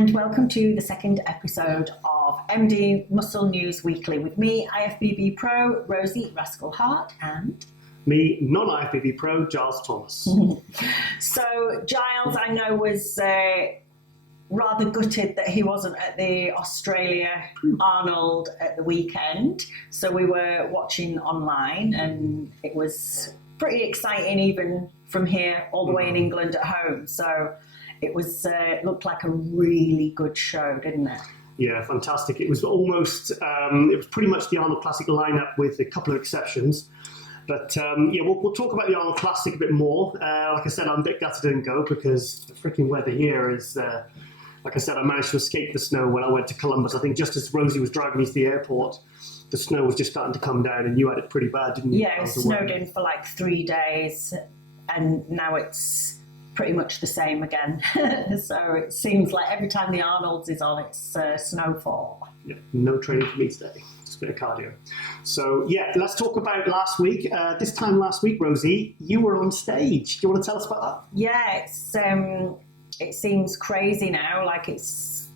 and welcome to the second episode of MD Muscle News Weekly with me, IFBB Pro, Rosie Rascal Hart, and me, non-IFBB Pro, Giles Thomas. So Giles, I know, was rather gutted that he wasn't at the Australia Arnold at the weekend. So we were watching online and it was pretty exciting even from here all the way in England at home. So it was looked like a really good show, didn't it? Yeah, fantastic. It was almost, it was pretty much the Arnold Classic lineup with a couple of exceptions. But yeah, we'll talk about the Arnold Classic a bit more. Like I said, I'm a bit gutted I didn't go because the freaking weather here is, like I said, I managed to escape the snow when I went to Columbus. I think just as Rosie was driving me to the airport, the snow was just starting to come down and you had it pretty bad, didn't you? Yeah, it snowed in for like 3 days and now it's pretty much the same again. So it seems like every time the Arnold's is on, it's snowfall. Yeah, no training for me today. Just a bit of cardio. So yeah, let's talk about last week. This time last week, Rosie, you were on stage. Do you want to tell us about that? Yeah, it seems crazy now. Like it's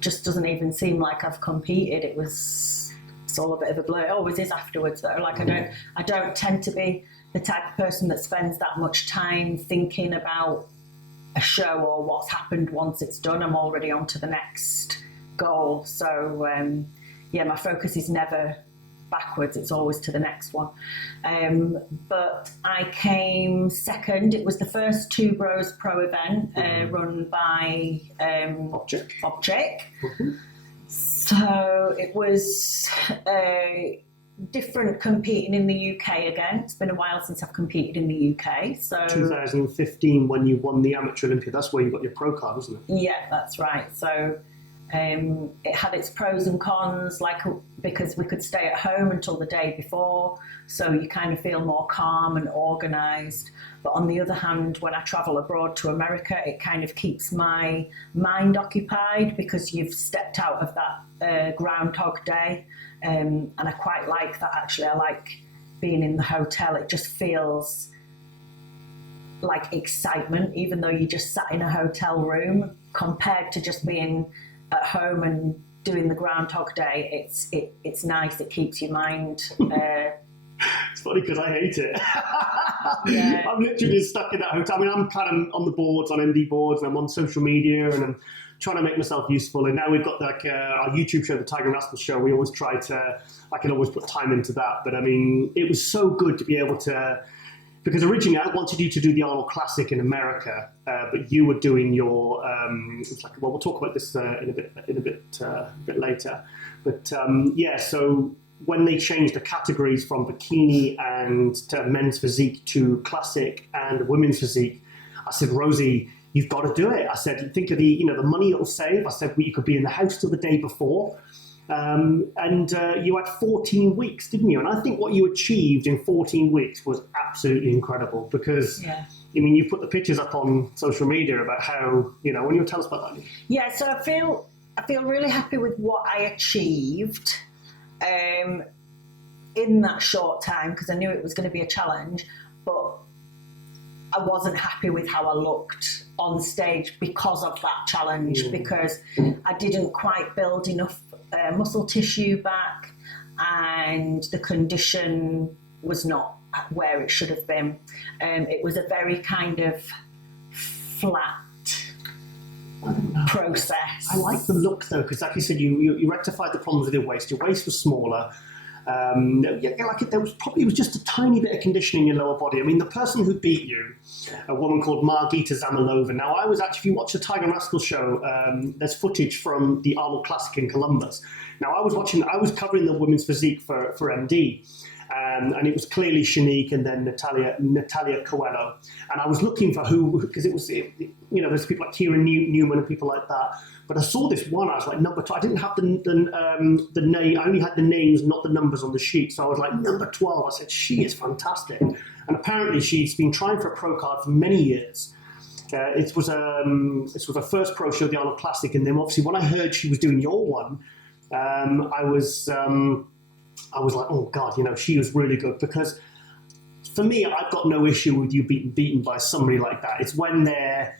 just doesn't even seem like I've competed. It's all a bit of a blur. It always is afterwards though. Like I don't tend to be the type of person that spends that much time thinking about a show or what's happened once it's done. I'm already on to the next goal. So yeah, my focus is never backwards, it's always to the next one. But I came second. It was the first Two Bros Pro event run by Object. So it was different competing in the UK again. It's been a while since I've competed in the UK. So 2015 when you won the Amateur Olympia, that's where you got your pro card, wasn't it? Yeah, that's right. So it had its pros and cons, like because we could stay at home until the day before, so you kind of feel more calm and organised. But on the other hand, when I travel abroad to America, it kind of keeps my mind occupied because you've stepped out of that Groundhog Day. And I quite like that, actually. I like being in the hotel. It just feels like excitement, even though you just sat in a hotel room, compared to just being at home and doing the Groundhog Day. It's nice. It keeps your mind. It's funny because I hate it. Yeah. I'm literally just stuck in that hotel. I mean, I'm kind of on the boards, on MD boards, and I'm on social media, and I'm trying to make myself useful. And now we've got like our YouTube show, the Tiger and Rascal Show. We always try to, I can always put time into that. But I mean, it was so good to be able to, because originally I wanted you to do the Arnold Classic in America, but you were doing your, it's like, well, we'll talk about this in a bit later. But yeah, so when they changed the categories from bikini and to men's physique to classic and women's physique, I said, Rosie, you've got to do it. I said, think of the money it'll save. I said, well, you could be in the house till the day before. And you had 14 weeks, didn't you? And I think what you achieved in 14 weeks was absolutely incredible because, I mean, you put the pictures up on social media about how, when you tell us about that. Yeah, so I feel really happy with what I achieved in that short time because I knew it was going to be a challenge, but I wasn't happy with how I looked on stage because of that challenge, because I didn't quite build enough muscle tissue back and the condition was not where it should have been. It was a very kind of flat process. I like the look though, because like you said, you rectified the problems with your waist. Your waist was smaller. There was just a tiny bit of conditioning in your lower body. I mean, the person who beat you, a woman called Margita Zamilova. Now, I was actually, if you watch the Tiger and Rascal show, there's footage from the Arnold Classic in Columbus. Now, I was covering the women's physique for MD. And it was clearly Shanique and then Natalia Coelho. And I was looking for who, because it was, there's people like Kieran Newman and people like that. But I saw this one, I was like, number 12. I didn't have the name, I only had the names, not the numbers on the sheet. So I was like, number 12. I said, she is fantastic. And apparently she's been trying for a pro card for many years. It was her first pro show, the Arnold Classic. And then obviously when I heard she was doing your one, I was like, oh God, she was really good. Because for me, I've got no issue with you being beaten by somebody like that. It's when they're,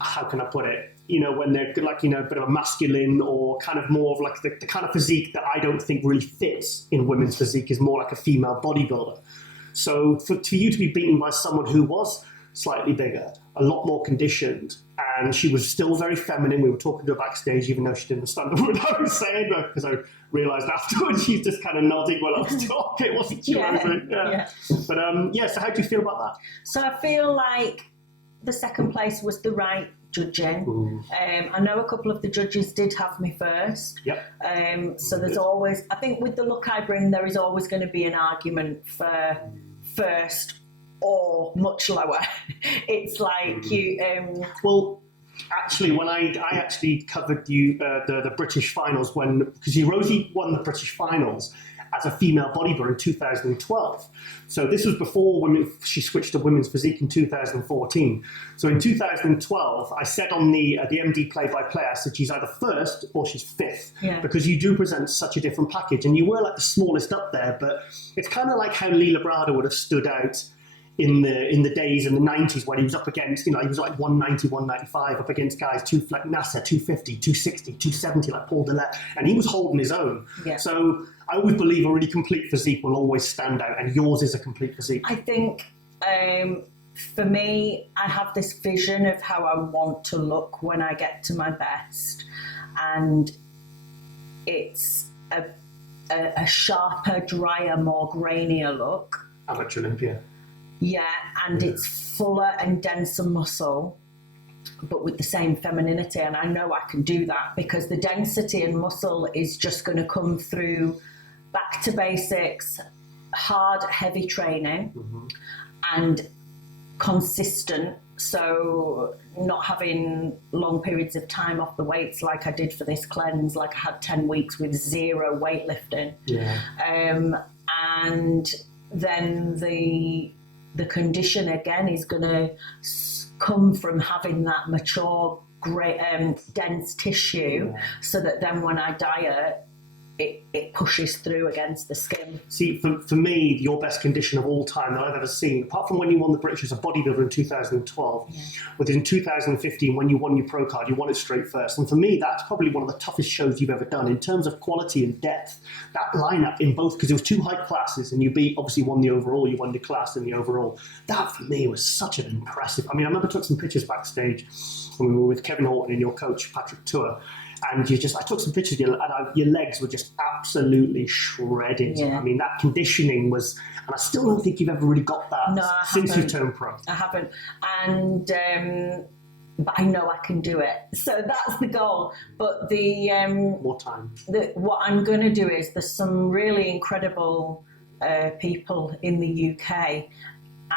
how can I put it? when they're like, a bit of a masculine or kind of more of like the kind of physique that I don't think really fits in women's physique is more like a female bodybuilder. So for you to be beaten by someone who was slightly bigger, a lot more conditioned, and she was still very feminine. We were talking to her backstage, even though she didn't understand what I was saying, because I realised afterwards she's just kind of nodding while I was talking, wasn't she? Yeah. But so how do you feel about that? So I feel like the second place was the right judging. I know a couple of the judges did have me first. Yep. So there's always, I think with the look I bring, there is always going to be an argument for first or much lower. It's like you... Well, actually, when I actually covered the British finals, because Rosie won the British finals as a female bodybuilder in 2012. So this was before she switched to women's physique in 2014. So in 2012, I said on the MD play-by-play, I said she's either first or she's fifth, because you do present such a different package. And you were like the smallest up there, but it's kind of like how Lee Labrada would have stood out in the days in the 90s when he was up against, he was like 190, 195 up against guys like NASA, 250, 260, 270, like Paul Dillette, and he was holding his own. Yeah. So I always believe a really complete physique will always stand out, and yours is a complete physique. I think for me, I have this vision of how I want to look when I get to my best, and it's a sharper, drier, more grainier look. Amateur Olympia. Yeah, and it's fuller and denser muscle, but with the same femininity. And I know I can do that because the density and muscle is just going to come through back to basics, hard, heavy training, and consistent. So not having long periods of time off the weights like I did for this cleanse, like I had 10 weeks with zero weightlifting. Yeah. And then the condition again is going to come from having that mature, great, dense tissue, so that then when I diet, it pushes through against the skin. See, for me, your best condition of all time that I've ever seen, apart from when you won the British as a bodybuilder in 2012, was in 2015 when you won your pro card, you won it straight first. And for me, that's probably one of the toughest shows you've ever done in terms of quality and depth. That lineup in both, because there was two height classes, and you obviously won the overall, you won the class in the overall. That for me was such an impressive. I mean, I remember took some pictures backstage when we were with Kevin Horton and your coach, Patrick Tour. And I took some pictures of you, and your legs were just absolutely shredded. Yeah. I mean, that conditioning was, and I still don't think you've ever really got that since you turned pro. I haven't. And, but I know I can do it. So that's the goal. But more time. What I'm going to do is there's some really incredible people in the UK,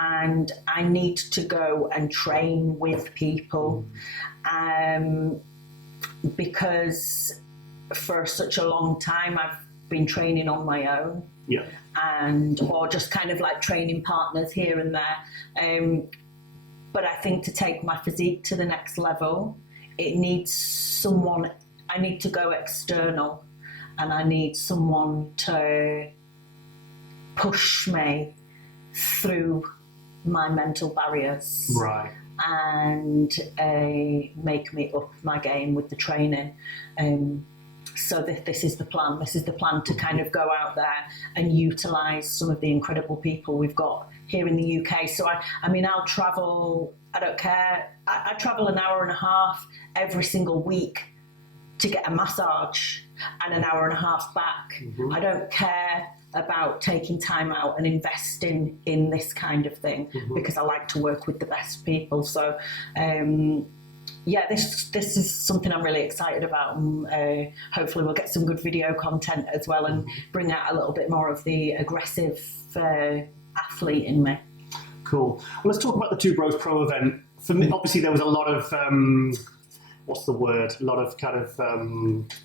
and I need to go and train with people. Because for such a long time I've been training on my own, or just kind of like training partners here and there. But I think to take my physique to the next level, it needs someone. I need to go external, and I need someone to push me through my mental barriers. Right. And make me up my game with the training. So this is the plan. This is the plan to kind of go out there and utilise some of the incredible people we've got here in the UK. So I mean, I'll travel, I don't care. I travel an hour and a half every single week to get a massage and an hour and a half back. I don't care about taking time out and investing in this kind of thing, because I like to work with the best people. So this is something I'm really excited about, and hopefully we'll get some good video content as well, and bring out a little bit more of the aggressive athlete in me. Cool. Well, let's talk about the Two Bros Pro event. For me, obviously there was a lot of what's the word? A lot of kind of,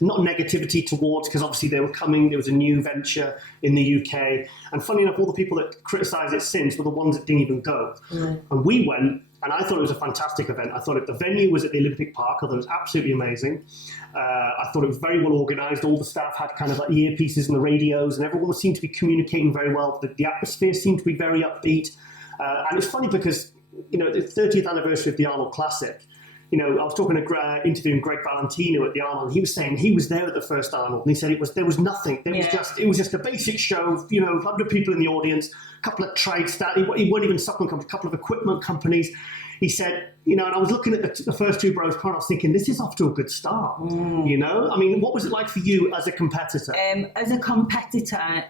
not negativity towards, because obviously they were coming, there was a new venture in the UK. And funny enough, all the people that criticised it since were the ones that didn't even go. And we went, and I thought it was a fantastic event. I thought the venue was at the Olympic Park, although it was absolutely amazing. I thought it was very well organised. All the staff had kind of like earpieces and the radios, and everyone seemed to be communicating very well. The atmosphere seemed to be very upbeat. And it's funny because, the 30th anniversary of the Arnold Classic, I was interviewing Greg Valentino at the Arnold. He was saying he was there at the first Arnold, and he said there was nothing. It was just a basic show. 100 people in the audience, a couple of trade staff. He weren't even supplement companies, a couple of equipment companies. He said, and I was looking at the first two bros, and I was thinking, this is off to a good start. I mean, what was it like for you as a competitor? As a competitor,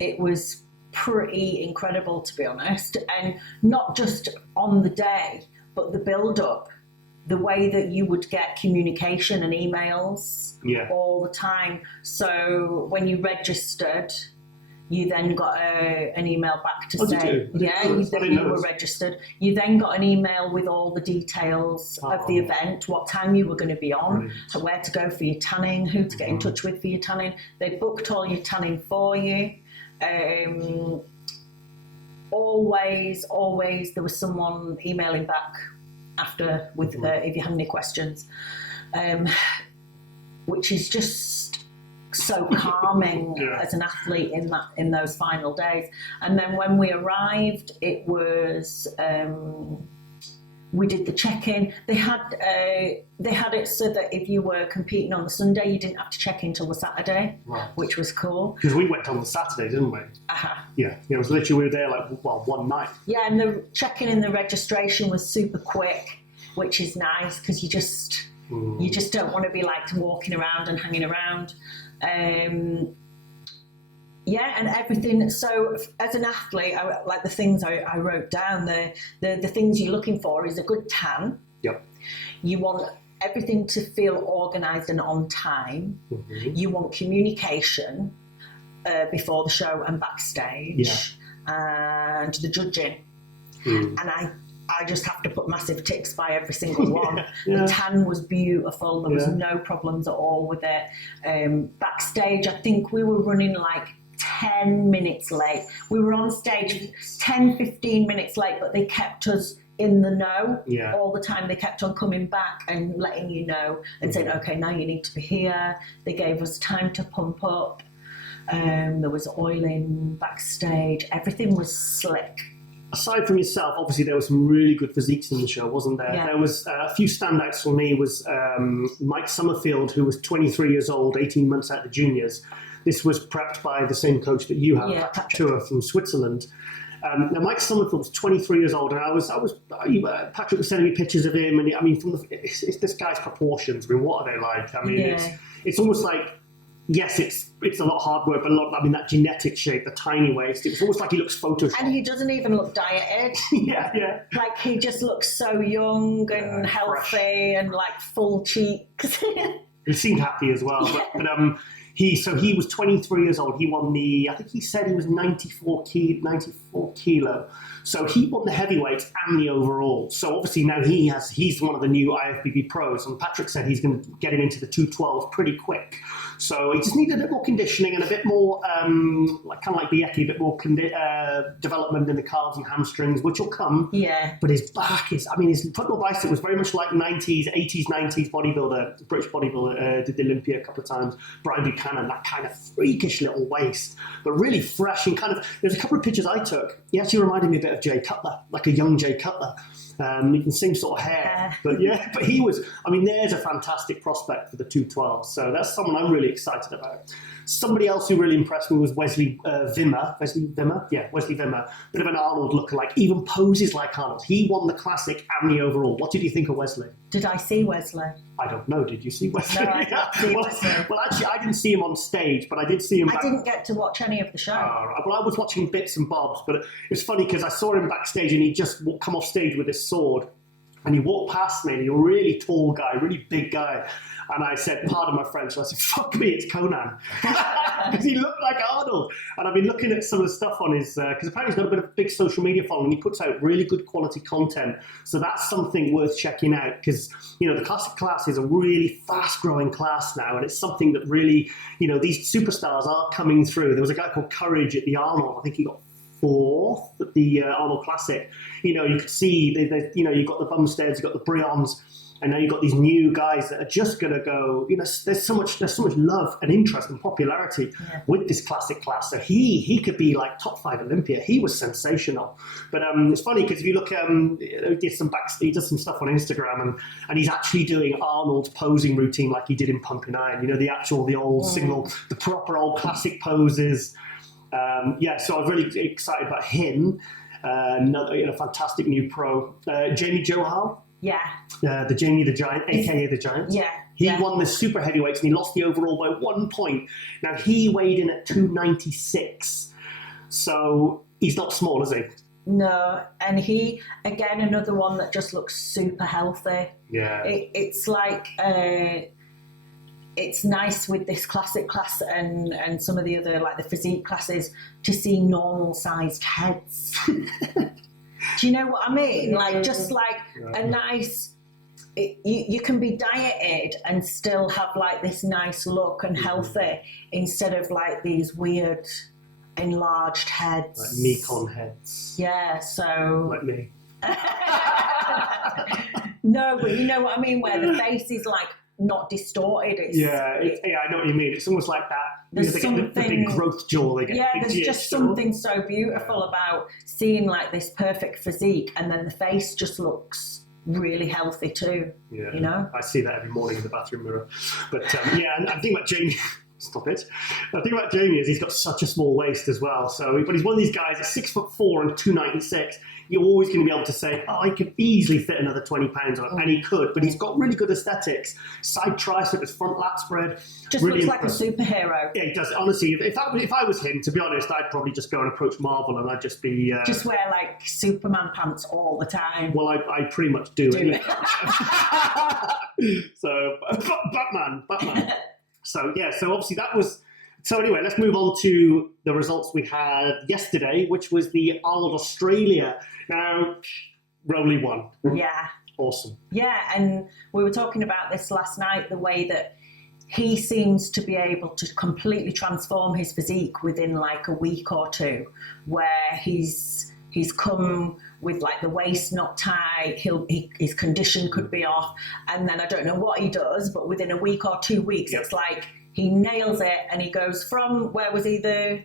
it was pretty incredible, to be honest, and not just on the day, but the build-up, the way that you would get communication and emails all the time. So when you registered, you then got an email back to say, you were registered. You then got an email with all the details of the event, what time you were going to be on, where to go for your tanning, who to get in touch with for your tanning. They booked all your tanning for you. Always there was someone emailing back after with if you had any questions, which is just so calming as an athlete in those final days. And then when we arrived, it was we did the check-in. They had it so that if you were competing on the Sunday, you didn't have to check in till the Saturday, which was cool. Because we went on the Saturday, didn't we? Yeah, it was literally, we were there one night. Yeah, and the check-in and the registration was super quick, which is nice because you just don't want to be like walking around and hanging around. And everything. So as an athlete, like the things I wrote down, the things you're looking for is a good tan. Yep. You want everything to feel organised and on time. You want communication before the show and backstage, and the judging. And I just have to put massive ticks by every single one. The tan was beautiful. There was no problems at all with it. Backstage, I think we were running like 10 minutes late. We were on stage 10, 15 minutes late, but they kept us in the know all the time. They kept on coming back and letting you know and saying, okay, now you need to be here. They gave us time to pump up. There was oiling backstage. Everything was slick. Aside from yourself, obviously there were some really good physiques in the show, wasn't there? There was a few standouts for me. Was Mike Summerfield, who was 23 years old, 18 months out of the juniors. This was prepped by the same coach that you have, Patrick Tour from Switzerland. Now, Mike Summerfield was 23 years old, and Patrick was sending me pictures of him, and I mean, it's this guy's proportions. I mean, what are they like? I mean, it's almost like, yes, it's a lot of hard work, but that genetic shape, the tiny waist, it's almost like he looks photoshopped. And he doesn't even look dieted. Like, he just looks so young and healthy and like full cheeks. He seemed happy as well, but he was 23 years old. He won I think he said he was 94 kilo. So he won the heavyweights and the overall. So obviously now he's one of the new IFBB pros. And Patrick said he's going to get him into the 212 pretty quick. So he just needed a bit more conditioning and a bit more, kind of like Bieki, a bit more development in the calves and hamstrings, which will come. Yeah. But his back his frontal bicep was very much like 80s, 90s bodybuilder, British bodybuilder, did the Olympia a couple of times. Brian Buchanan, that kind of freakish little waist, but really fresh and kind of, there's a couple of pictures I took. He actually reminded me a bit of Jay Cutler, like a young Jay Cutler. Same sort of hair, but he was, there's a fantastic prospect for the 212. So that's someone I'm really excited about. Somebody else who really impressed me was Wesley Wimmer. Wesley Wimmer. Bit of an Arnold lookalike, even poses like Arnold. He won the Classic and the overall. What did you think of Wesley? Did I see Wesley? I don't know. Did you see Wesley? No, I didn't see Wesley. Well, actually, I didn't see him on stage, but I did see him. I didn't get to watch any of the show. Well, I was watching bits and bobs, but it was funny because I saw him backstage and he just come off stage with his sword. And he walked past me, and he's a really tall guy, really big guy. And I said, pardon my French. So I said, fuck me, it's Conan. Because he looked like Arnold. And I've been looking at some of the stuff on his, because apparently he's got a bit of big social media following. He puts out really good quality content. So that's something worth checking out. Because, the classic class is a really fast-growing class now. And it's something that really, these superstars are coming through. There was a guy called Courage at the Arnold. I think he got 4th at the Arnold Classic. You could see, you've got the Bumsteads, you've got the Brions, and now you've got these new guys that are just going to go. There's so much love and interest and popularity with this classic class. So he could be like top 5 Olympia. He was sensational. But it's funny because if you look, he does some stuff on Instagram, and he's actually doing Arnold's posing routine like he did in Pumping Iron. The old single, the proper old classic poses. So I was really excited about him. Another fantastic new pro, Jamie Johal. Yeah. The Jamie the Giant, aka the Giant. Yeah. He won the super heavyweights and he lost the overall by 1 point. Now he weighed in at 296, so he's not small, is he? No, and he again another one that just looks super healthy. Yeah. It's like. It's nice with this classic class and some of the other, like the physique classes, to see normal-sized heads. Do you know what I mean? Like, just like a nice... You can be dieted and still have, like, this nice look and healthy instead of, like, these weird enlarged heads. Like Mekon heads. Yeah, so... Like me. No, but you know what I mean? Where the face is, like, not distorted. I know what you mean. It's almost like that. There's they get the big growth jaw. They get there's just something so beautiful about seeing like this perfect physique, and then the face just looks really healthy too. Yeah, I see that every morning in the bathroom mirror. But and I think about Jamie. Stop it. The thing about Jamie is he's got such a small waist as well. But he's one of these guys at 6'4" and 296. You're always going to be able to say, he could easily fit another 20 pounds on it, and he could. But he's got really good aesthetics. Side tricep, his front lat spread. Just really looks impressive. Like a superhero. Yeah, he does. Honestly, if I was him, to be honest, I'd probably just go and approach Marvel, and I'd just be just wear like Superman pants all the time. Well, I pretty much do anyway. So Batman. So obviously that was. So anyway, let's move on to the results we had yesterday, which was the Arnold Australia. Now, Rosie won. Yeah. Awesome. Yeah, and we were talking about this last night, the way that he seems to be able to completely transform his physique within like a week or two, where he's come with like the waist not tight, his condition could be off, and then I don't know what he does, but within a week or 2 weeks, it's like he nails it, and he goes from, where was he,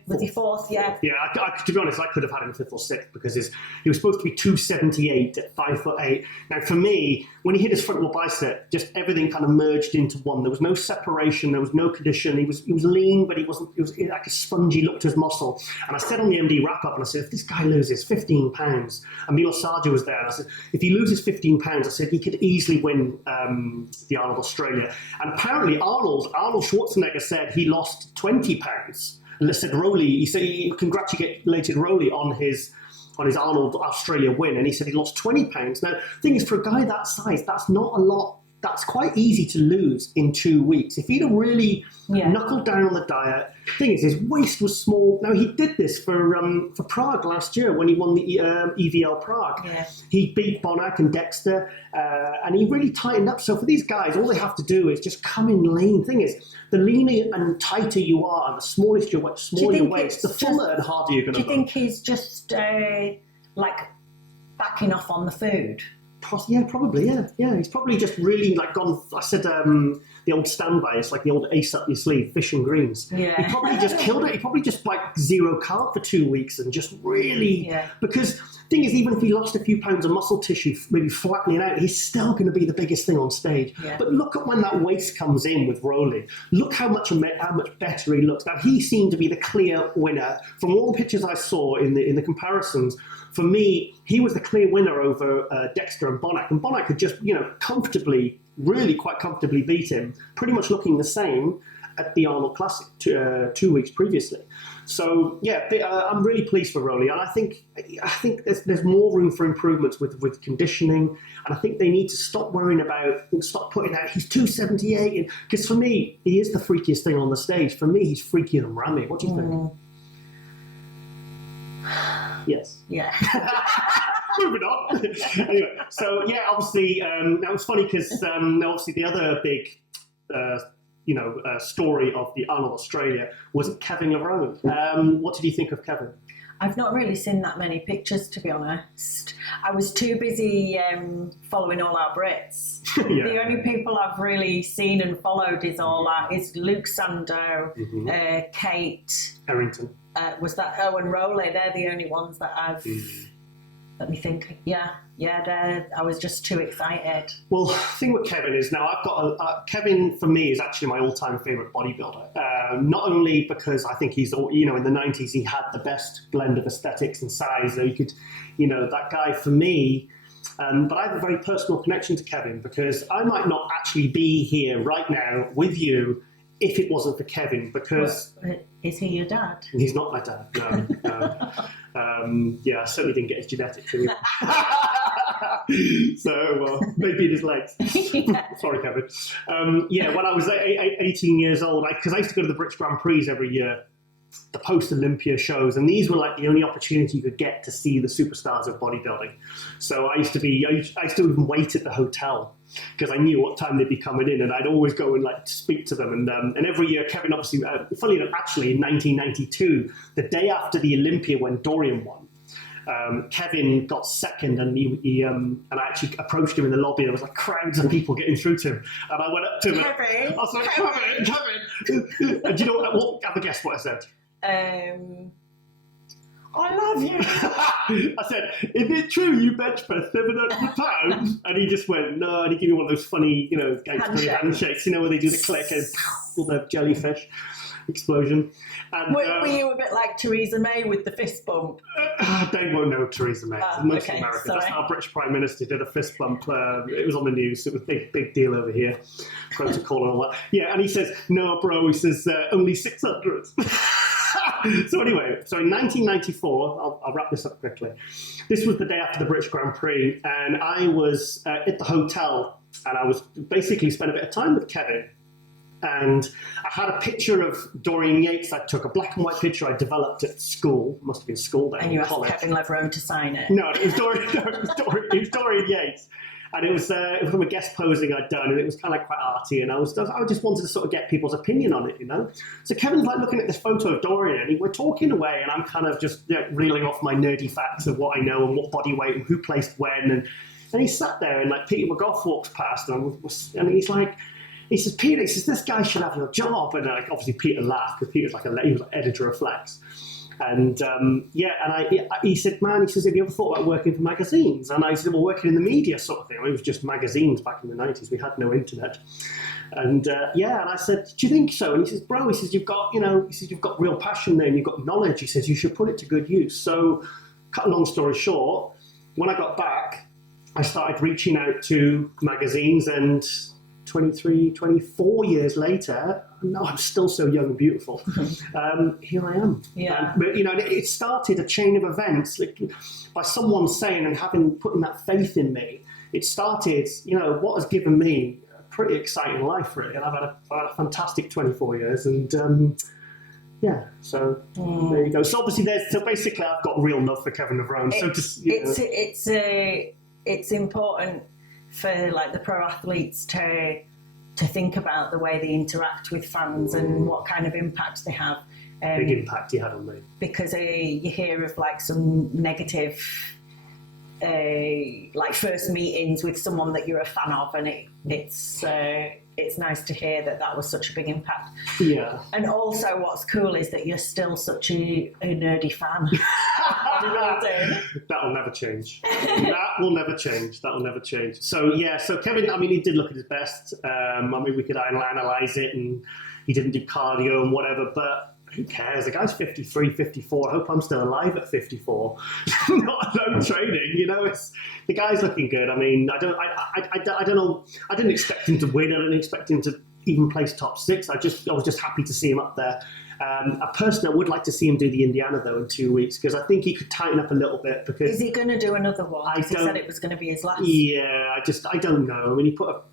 was he fourth? Yeah. Yeah, to be honest, I could have had him fifth or sixth because he was supposed to be 278 at 5'8". Now, for me, when he hit his frontal bicep, just everything kind of merged into one. There was no separation, there was no condition. He was lean, but he was like a spongy look to his muscle. And I said on the MD wrap-up, and I said, if this guy loses 15 pounds, and Milo Sargent was there, and I said, if he loses 15 pounds, I said, he could easily win the Arnold Australia. And apparently Arnold Schwarzenegger said he lost 20 pounds. And said Rosie, he congratulated Rosie on his Arnold Australia win, and he said he lost 20 pounds. Now, the thing is, for a guy that size, that's not a lot. That's quite easy to lose in 2 weeks. If he'd have really knuckled down on the diet, the thing is, his waist was small. Now, he did this for Prague last year when he won the EVL Prague. Yeah. He beat Bonac and Dexter, and he really tightened up. So for these guys, all they have to do is just come in lean. The thing is, the leaner and tighter you are, and the smaller your waist, the fuller and harder you're going to look. Do you think he's just like backing off on the food? Yeah, probably. Yeah. He's probably just really like gone. I said the old standby. It's like the old ace up your sleeve, fish and greens. Yeah. He probably just killed it. He probably just like zero carb for 2 weeks and just really because the thing is, even if he lost a few pounds of muscle tissue, maybe flattening out, he's still going to be the biggest thing on stage. Yeah. But look at when that waist comes in with Rosie. Look how much better he looks. Now he seemed to be the clear winner from all the pictures I saw in the comparisons. For me, he was the clear winner over Dexter and Bonac. And Bonac could just, really quite comfortably beat him, pretty much looking the same at the Arnold Classic 2 weeks previously. So, I'm really pleased for Rosie. And I think there's more room for improvements with conditioning. And I think they need to stop worrying about, stop putting out, he's 278. Because for me, he is the freakiest thing on the stage. For me, he's freakier than Ramy. What do you think? Yes. Yeah. Moving on. Anyway, so obviously, that was funny because obviously the other big, story of the Arnold Australia was Kevin Levrone. What did you think of Kevin? I've not really seen that many pictures, to be honest. I was too busy following all our Brits. Yeah. The only people I've really seen and followed is Luke Sando, Kate. Errington. Was that Owen Rowley? They're the only ones that I've. Let me think. Yeah. I was just too excited. Well, the thing with Kevin is now I've got Kevin for me is actually my all-time favourite bodybuilder. Not only because I think he's, in the 90s he had the best blend of aesthetics and size. So you could, that guy for me. But I have a very personal connection to Kevin because I might not actually be here right now with you if it wasn't for Kevin, because... Is he your dad? He's not my dad, no. I certainly didn't get his genetics anyway. So, maybe in his legs. Yeah. Sorry, Kevin. When I was 18 years old, because I used to go to the British Grand Prix every year, the post-Olympia shows, and these were like the only opportunity you could get to see the superstars of bodybuilding. So I used to even wait at the hotel because I knew what time they'd be coming in, and I'd always go and speak to them. And every year, Kevin obviously, funny enough, actually in 1992, the day after the Olympia when Dorian won, Kevin got second, and I actually approached him in the lobby. There was crowds of people getting through to him, and I went up to him. Kevin, I was like, Kevin. And do you know what? Have a guess what I said? I love you. I said, is it true you bench press 700 pounds? And he just went, no, and he gave me one of those funny, handshakes, where they do the click and all the jellyfish explosion. And, were you a bit like Theresa May with the fist bump? They won't know Theresa May. Most Americans. Sorry. That's our British Prime Minister did a fist bump. It was on the news. It was a big deal over here. Protocol and all that. Yeah, and he says, no, bro, he says, only 600. So anyway, so in 1994, I'll wrap this up quickly. This was the day after the British Grand Prix, and I was at the hotel, and I was basically spent a bit of time with Kevin. And I had a picture of Dorian Yates. I took a black and white picture I developed at school. Must have been school then. And you asked college. Kevin Levrone to sign it. No, it was Dorian Yates. And it was from a guest posing I'd done, and it was kind of quite arty, and I just wanted to sort of get people's opinion on it, So Kevin's looking at this photo of Dorian, and we're talking away, and I'm kind of just reeling off my nerdy facts of what I know and what body weight and who placed when, and he sat there, and Peter McGough walks past, and he's like, he says, Peter, this guy should have your job, and obviously Peter laughed because Peter's he was editor of Flex. And he said, man, he says, have you ever thought about working for magazines? And I said, well, working in the media sort of thing. It was just magazines back in the 90s. We had no internet. And and I said, do you think so? And he says, bro, he says, you've got real passion there and you've got knowledge. He says, you should put it to good use. So cut a long story short, when I got back, I started reaching out to magazines, and 23, 24 years later, no, I'm still so young and beautiful. Here I am. Yeah. But it started a chain of events by someone saying and putting that faith in me. It started, what has given me a pretty exciting life, really. And I've had a fantastic 24 years, and so there you go. So obviously, basically, I've got real love for Kevin Levrone. It's important for the pro athletes to think about the way they interact with fans and what kind of impact they have. Big impact he had on me. Because you hear of some negative first meetings with someone that you're a fan of, and it's nice to hear that was such a big impact. Yeah. And also what's cool is that you're still such a nerdy fan. That'll never change. That will never change. So Kevin, he did look at his best. We could analyse it, and he didn't do cardio and whatever, but who cares? The guy's 53, 54. I hope I'm still alive at 54. Not alone training, the guy's looking good. I don't know. I didn't expect him to win. I didn't expect him to even place top 6. I was just happy to see him up there. Personally, I would like to see him do the Indiana, though, in 2 weeks, because I think he could tighten up a little bit. Because is he going to do another one? He said it was going to be his last. Yeah, I don't know.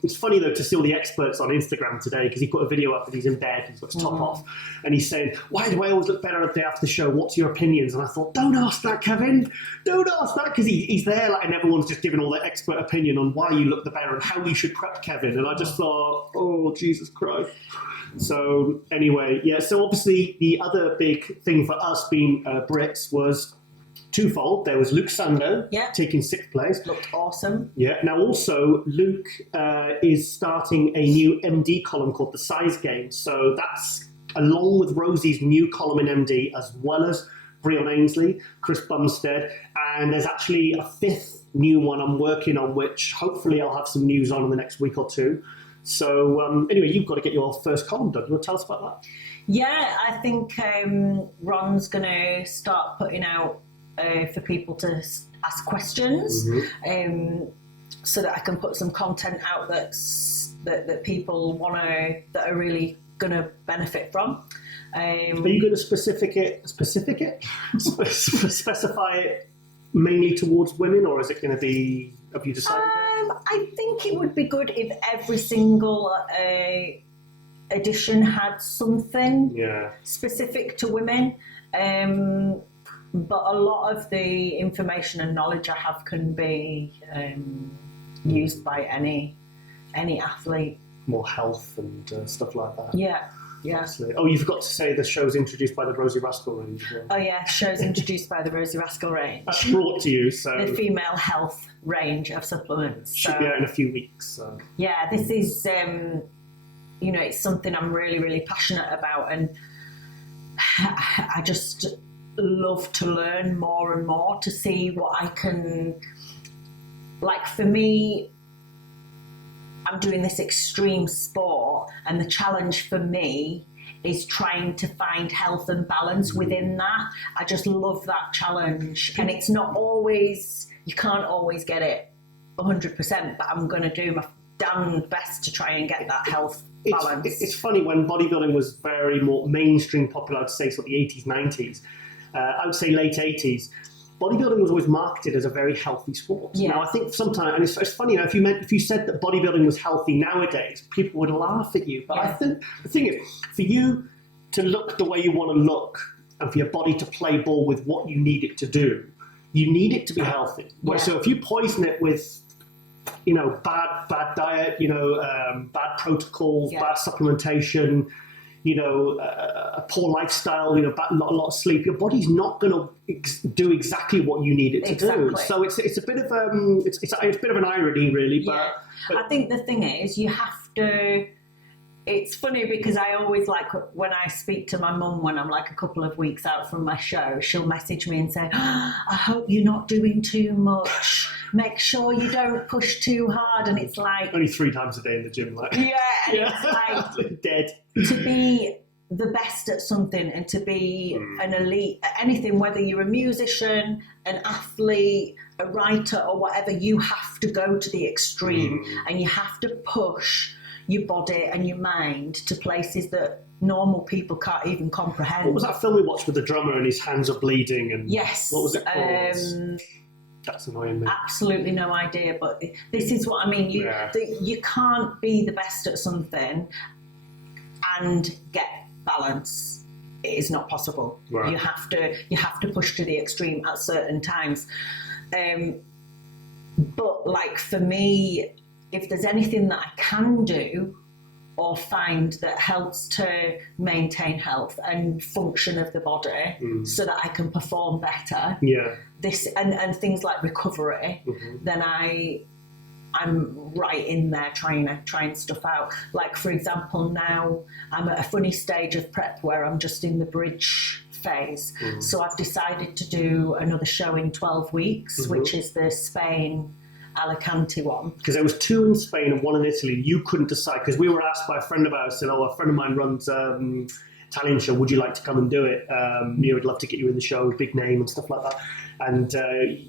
It's funny, though, to see all the experts on Instagram today, because he put a video up and he's in bed, he's got his top off, and he's saying, why do I always look better the day after the show? What's your opinions? And I thought, don't ask that, Kevin. Don't ask that, because he's there, and everyone's just giving all their expert opinion on why you look the better and how you should prep Kevin. And I just thought, oh, Jesus Christ. So anyway, so obviously obviously the other big thing for us being Brits was twofold. There was Luke Sando taking 6th place. Looked awesome. Yeah. Now also Luke is starting a new MD column called The Size Game. So that's along with Rosie's new column in MD, as well as Breon Ainsley, Chris Bumstead, and there's actually a 5th new one I'm working on, which hopefully I'll have some news on in the next week or two. So anyway, you've got to get your first column done. You want to tell us about that? Yeah, I think Ron's going to start putting out for people to ask questions, so that I can put some content out that people want to, that are really going to benefit from. Are you going to specify it mainly towards women, or is it going to be, have you decided? I think it would be good if every single edition had something specific to women. But a lot of the information and knowledge I have can be used by any athlete. More health and stuff like that. Yeah. Oh, you forgot to say the show's introduced by the Rosie Rascal range. Oh yeah, show's introduced by the Rosie Rascal range. That's brought to you, so the female health range of supplements. Should be out in a few weeks. So. Yeah, this is it's something I'm really, really passionate about, and I just love to learn more and more to see what I can. Like for me, I'm doing this extreme sport, and the challenge for me is trying to find health and balance within that. I just love that challenge, and it's not always, you can't always get it 100%, but I'm going to do my damn best to try and get that health balance. It's funny, when bodybuilding was very more mainstream popular, I'd say sort of the 80s, 90s, I would say late 80s, bodybuilding was always marketed as a very healthy sport. Yeah. Now, I think sometimes, and it's funny, if you said that bodybuilding was healthy nowadays, people would laugh at you. But I think the thing is, for you to look the way you want to look, and for your body to play ball with what you need it to do, you need it to be healthy. Yeah. So if you poison it with, bad diet, bad protocols, bad supplementation, a poor lifestyle, a lot of sleep, your body's not going to do exactly what you need it to do. So it's a bit of it's a bit of an irony, really. But I think the thing is, you have to. It's funny because I always when I speak to my mum when I'm like a couple of weeks out from my show, she'll message me and say, I hope you're not doing too much. Make sure you don't push too hard. And it's like... Only 3 times a day in the gym, like... Yeah, and it's like... Dead. To be the best at something and to be an elite at anything, whether you're a musician, an athlete, a writer or whatever, you have to go to the extreme and you have to push your body and your mind to places that normal people can't even comprehend. What was that film we watched with the drummer and his hands are bleeding? And yes. What was it called? That's annoying me. Absolutely no idea, but this is what I mean. You can't be the best at something and get balance. It is not possible. Right. You have to push to the extreme at certain times. But like for me, if there's anything that I can do or find that helps to maintain health and function of the body so that I can perform better, this and things like recovery, then I'm right in there trying stuff out. Like for example, now I'm at a funny stage of prep where I'm just in the bridge phase. So I've decided to do another show in 12 weeks, which is the Spain Alicante one. Because there was 2 in Spain and 1 in Italy. You couldn't decide, because we were asked by a friend of ours, said, a friend of mine runs Italian show, would you like to come and do it? We'd love to get you in the show, big name and stuff like that. And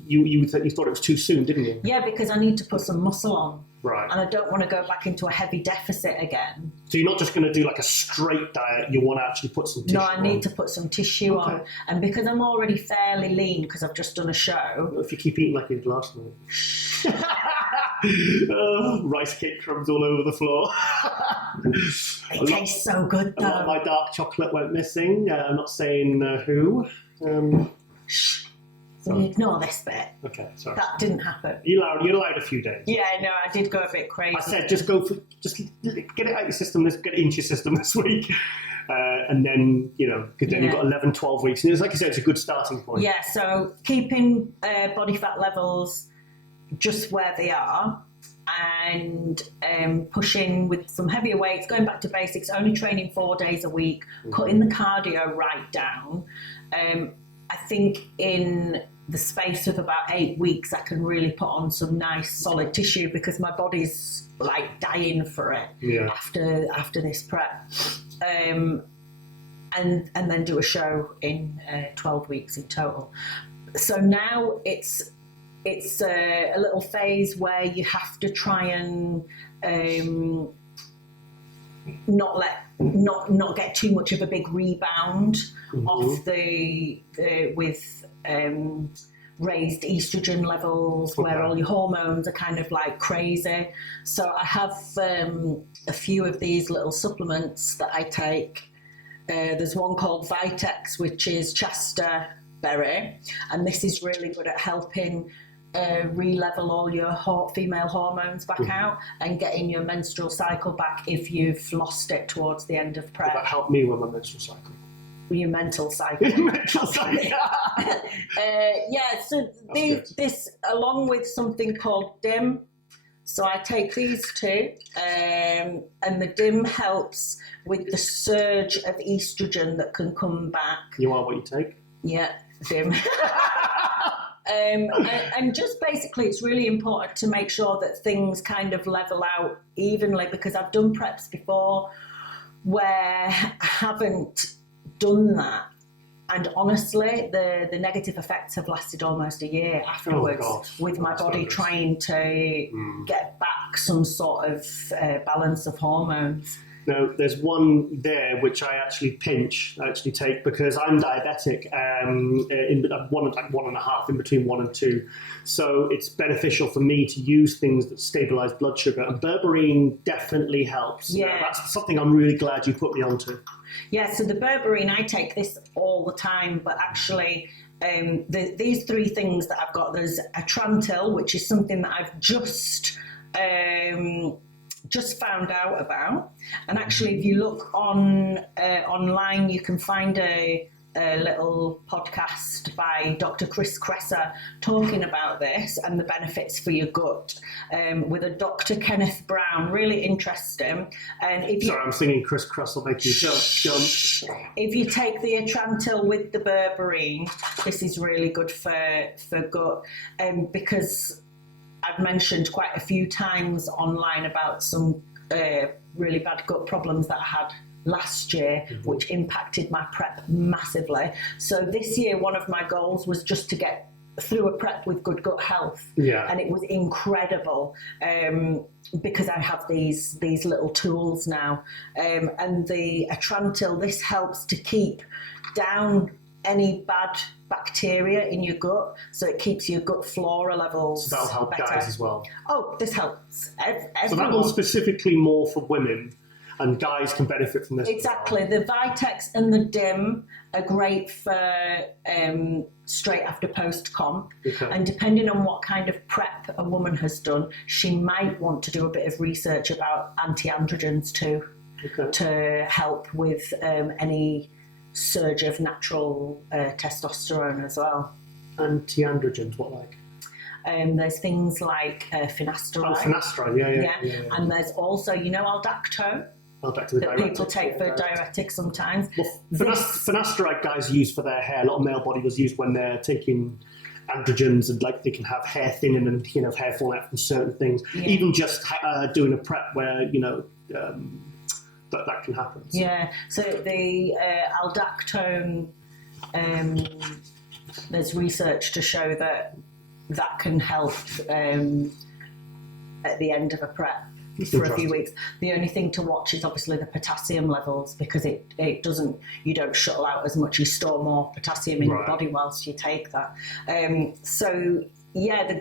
you thought it was too soon, didn't you? Yeah, because I need to put some muscle on. Right. And I don't want to go back into a heavy deficit again. So you're not just going to do like a straight diet, you want to actually put some tissue on? No, I need to put some tissue on. And because I'm already fairly lean, because I've just done a show... If you keep eating like you did last night. Rice cake crumbs all over the floor. It tastes so good, though. A lot of my dark chocolate went missing. I'm not saying who. So ignore this bit. Okay, sorry. That didn't happen. You're allowed a few days. Yeah, no, I did go a bit crazy. I said just get it out of your system. Let's get it into your system this week. and then, because then you've got 11, 12 weeks. And it's like you said, it's a good starting point. Yeah, so keeping body fat levels just where they are, and pushing with some heavier weights, going back to basics, only training 4 days a week, cutting the cardio right down. I think in the space of about 8 weeks, I can really put on some nice solid tissue because my body's like dying for it after this prep. And then do a show in 12 weeks in total. So now it's a little phase where you have to try and not get too much of a big rebound off with raised estrogen levels, where all your hormones are kind of like crazy. So I have a few of these little supplements that I take. There's one called Vitex, which is Chester berry, and this is really good at helping re-level all your female hormones back out and getting your menstrual cycle back if you've lost it towards the end of prep. Will that help me with my menstrual cycle? Your mental cycle. Mental cycle. So this along with something called DIM. So I take these two, and the DIM helps with the surge of estrogen that can come back. You are what you take? Yeah, DIM. And just basically, it's really important to make sure that things kind of level out evenly, because I've done preps before where I haven't done that. And honestly, the negative effects have lasted almost a year afterwards, with my body trying to get back some sort of balance of hormones. Now, there's one there which I actually take because I'm diabetic, in 1.5, in between 1 and 2. So it's beneficial for me to use things that stabilise blood sugar, and berberine definitely helps. Yeah. Now, that's something I'm really glad you put me onto. Yeah, so the berberine, I take this all the time, but actually these 3 things that I've got, there's Atrantil, which is something that I've just found out about. And actually, if you look online, you can find a little podcast by Dr. Chris Kresser talking about this and the benefits for your gut, with a Dr. Kenneth Brown. Really interesting. And sorry, I'm singing Chris Kresser, make you jump. If you take the Atrantil with the berberine, this is really good for gut, because I've mentioned quite a few times online about some really bad gut problems that I had last year, which impacted my prep massively. So this year, one of my goals was just to get through a prep with good gut health. And it was incredible, because I have these little tools now. And the Atrantil, this helps to keep down any bad bacteria in your gut, so it keeps your gut flora levels. So that'll help better. guys as well. Oh, this helps everyone. So that one's specifically more for women, and guys can benefit from this. Exactly. The Vitex and the DIM are great for straight after post-comp. And depending on what kind of prep a woman has done, she might want to do a bit of research about anti-androgens too, to help with any surge of natural testosterone as well. Anti-androgens, what like? There's things like finasteride. Oh, finasteride, yeah. And there's also, aldactone. That people take for diuretics sometimes. Well, finasteride guys use for their hair. A lot of male bodybuilders use when they're taking androgens, and like they can have hair thinning and hair falling out from certain things. Even just doing a prep where that can happen. So. Yeah. So the aldactone, there's research to show that can help at the end of a prep. For a few weeks. The only thing to watch is obviously the potassium levels, because you don't shuttle out as much, you store more potassium in your body whilst you take that. So yeah,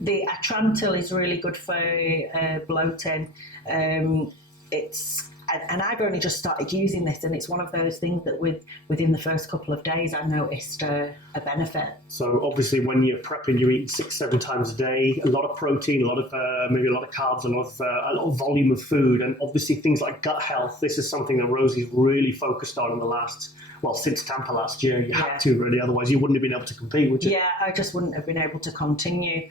the Atrantil is really good for bloating. It's and I've only just started using this, and it's one of those things that within the first couple of days I noticed a benefit. So obviously when you're prepping, you're eating 6-7 times a day, a lot of protein, a lot of maybe a lot of carbs, a lot of volume of food, and obviously things like gut health. This is something that Rosie's really focused on in the last, well, since Tampa last year. You had to really, otherwise you wouldn't have been able to compete, would you? Yeah, I just wouldn't have been able to continue.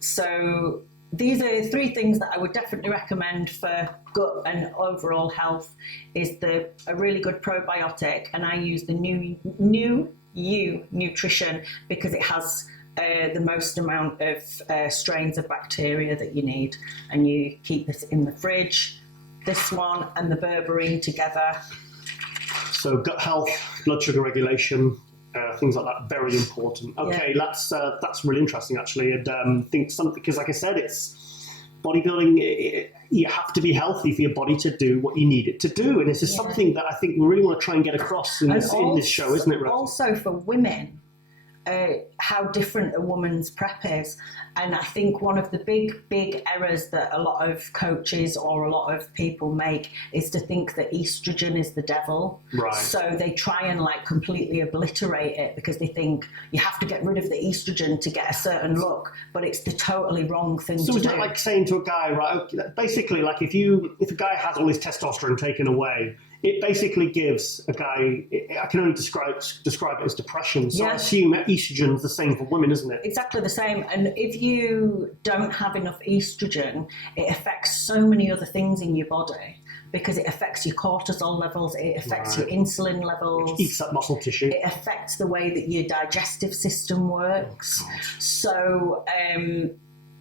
So these are 3 things that I would definitely recommend for gut and overall health. Is a really good probiotic, and I use the New You Nutrition because it has the most amount of strains of bacteria that you need, and you keep this in the fridge. This one and the berberine together. So gut health, blood sugar regulation, things like that, very important. Okay, that's really interesting actually, and think something, because like I said, it's bodybuilding. You have to be healthy for your body to do what you need it to do, and this is something that I think we really want to try and get across in this show, isn't it, Rosie? Also for women, how different a woman's prep is. And I think one of the big errors that a lot of coaches or a lot of people make is to think that estrogen is the devil. Right. So they try and like completely obliterate it because they think you have to get rid of the estrogen to get a certain look, but it's the totally wrong thing to do. So it's not like saying to a guy, right, okay, basically like if a guy has all his testosterone taken away, it basically gives a guy, I can only describe it as depression. So I assume that estrogen's the same for women, isn't it? Exactly the same. And if you don't have enough estrogen, it affects so many other things in your body, because it affects your cortisol levels, it affects your insulin levels. Which eats up muscle tissue. It affects the way that your digestive system works. So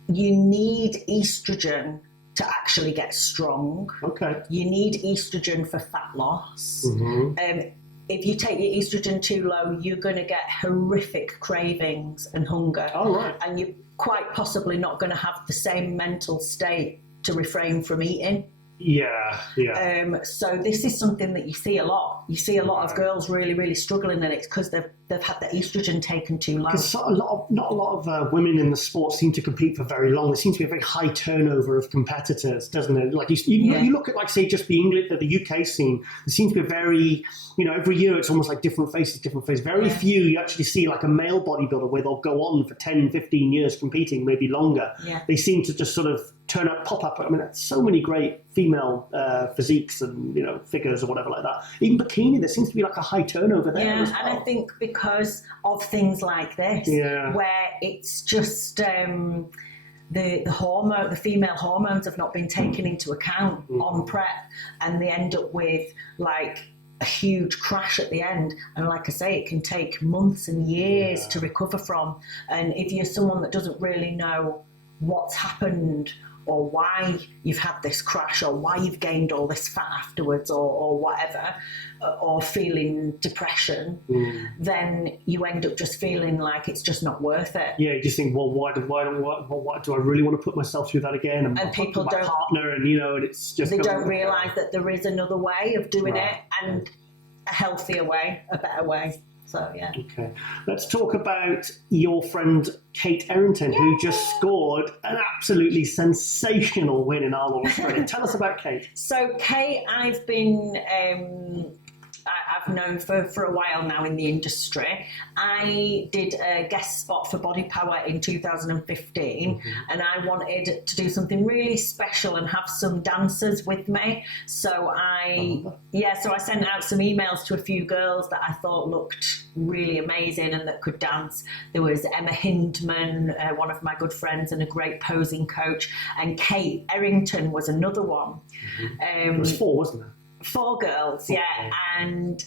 you need estrogen to actually get strong. Okay. You need estrogen for fat loss. If you take your estrogen too low, you're going to get horrific cravings and hunger. Oh, right. And you're quite possibly not going to have the same mental state to refrain from eating. Yeah. So this is something that you see a lot. You see a lot of girls really struggling, and it's because they've had the estrogen taken too low. Because not a lot of women in the sport seem to compete for very long. There seems to be a very high turnover of competitors, doesn't it? Like you look at, like, say, just the UK scene. There seems to be a very, every year it's almost like different faces. Very few you actually see like a male bodybuilder where they'll go on for 10, 15 years competing, maybe longer. Yeah. They seem to just sort of pop up. I mean, that's so many great female physiques and figures or whatever like that. Even bikini, there seems to be like a high turnover there as well. And I think because of things like this, where it's just the female hormones have not been taken into account on prep, and they end up with like a huge crash at the end. And like I say, it can take months and years to recover from. And if you're someone that doesn't really know what's happened, or why you've had this crash, or why you've gained all this fat afterwards, or whatever, or feeling depression, then you end up just feeling like it's just not worth it. Yeah, you just think, well, why do I really want to put myself through that again? And people my don't, partner, and and it's just they don't realise that there is another way of doing it, and a healthier way, a better way. So, yeah. Okay. Let's talk about your friend Kate Errington, who just scored an absolutely sensational win in Arnold Australia. Tell us about Kate. So, Kate, I've been... I've known for a while now in the industry. I did a guest spot for Body Power in 2015, and I wanted to do something really special and have some dancers with me. So I sent out some emails to a few girls that I thought looked really amazing and that could dance. There was Emma Hindman, one of my good friends and a great posing coach, and Kate Errington was another one. It was 4, wasn't it? 4 girls, and